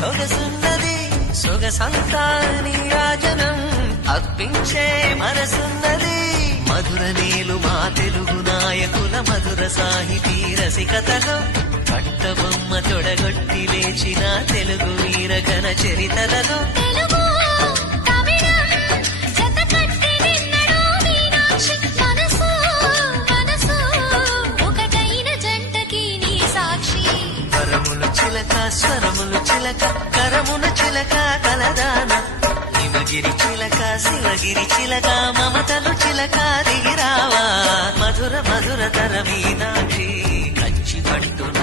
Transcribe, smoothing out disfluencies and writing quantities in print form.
సొగసున్నది సొగసంతా నీరాజనం అర్పించే మనసున్నది మధుర నేలు మా తెలుగు నాయకుల మధుర సాహితీ రసికతలో పట్టబొమ్మ తొడగొట్టి లేచిన తెలుగు వీరగణ చరితలలో చిలక స్వరములు చిలక కరమున చిలక కలదాన హిమగిరి చిలక శివగిరి చిలక మమతలు చిలక దిగిరావా మధుర మధుర తర మీనాక్షి కంచి పట్టున